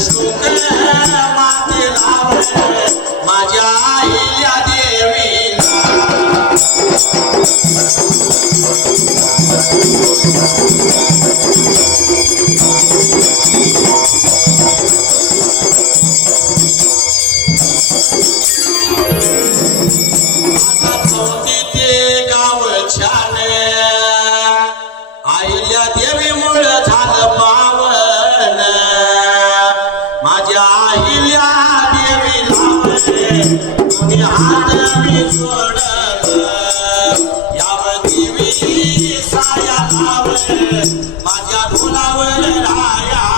शुक माते लाव माझ्या आईल्या देवीला गाव छान आईल्या देवीमुळ झालं पावन माझ्या आईल्या देवीला तुम्ही हात मी जोडलं याव देवी साया लाव माझ्या ढोलावर राया